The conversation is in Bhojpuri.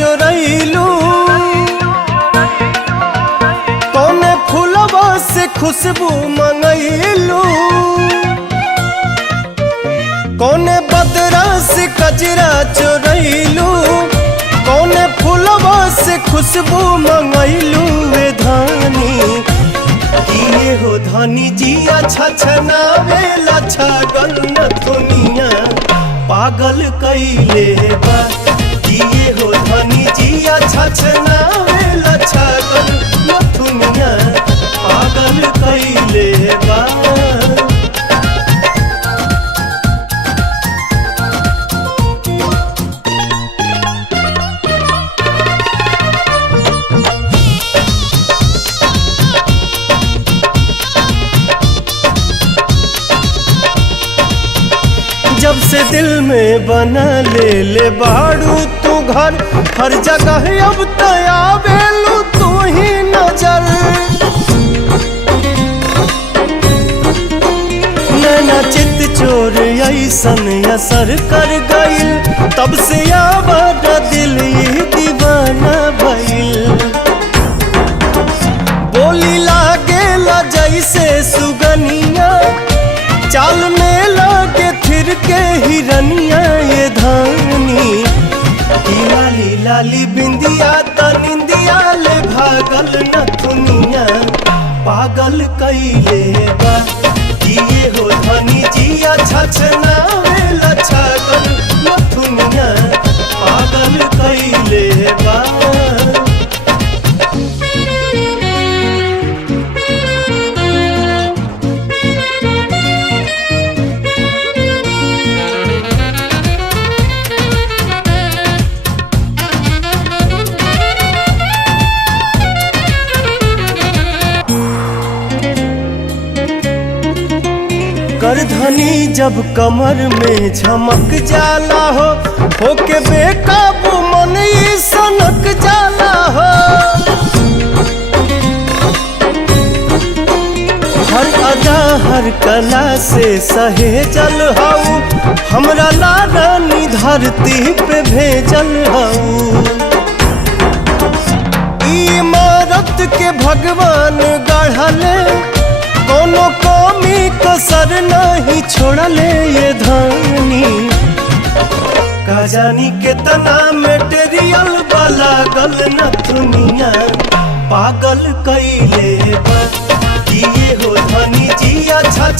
चोरैलू, कौने फूलवा से खुशबू मंगैलू, कौने बदरा से कजरा चोरैलू, कौने फूलवा से खुशबू मंगैलू। वे धानी किए हो धानी जी अच्छा छनावे लच्छा गल दुनिया पागल कैले बा। किए हो धानी जी अच्छा छनावे लच्छा गल दुनिया पागल कैले बा। जब से दिल में बना ले बाड़ू तू घर, हर जगह अब तयावेलू तू ही नजर। नैना चित चोर ऐसन असर कर गइल, तब से आवाज दिल ही दीवाना भइल। बोली लागेला जैसे सुगनिया, चाल में लागे फिर के हिरनिया। ये धानी लाली लाली बिंदिया तनिंदिया ले भागल न दुनिया पागल कैले बा। किए हो धानी जी अच्छा छनावे लच्छा गल न दुनिया पागल कैले बा। करधनी जब कमर में झमक जाला हो, होके बेकाबू मन ही सनक जाला हो। हर अदा हर कला से सहेजल हऊ, हमरा लारानी धरती पे भेजल हऊ। इमारत के भगवान गढ़ले, कोनो कमी कसर नहीं छोड़ले। ये धानी का जानी कितना मेटेरियल वाला गल न दुनिया पागल कैले बा। किए हो धानी जी अच्छा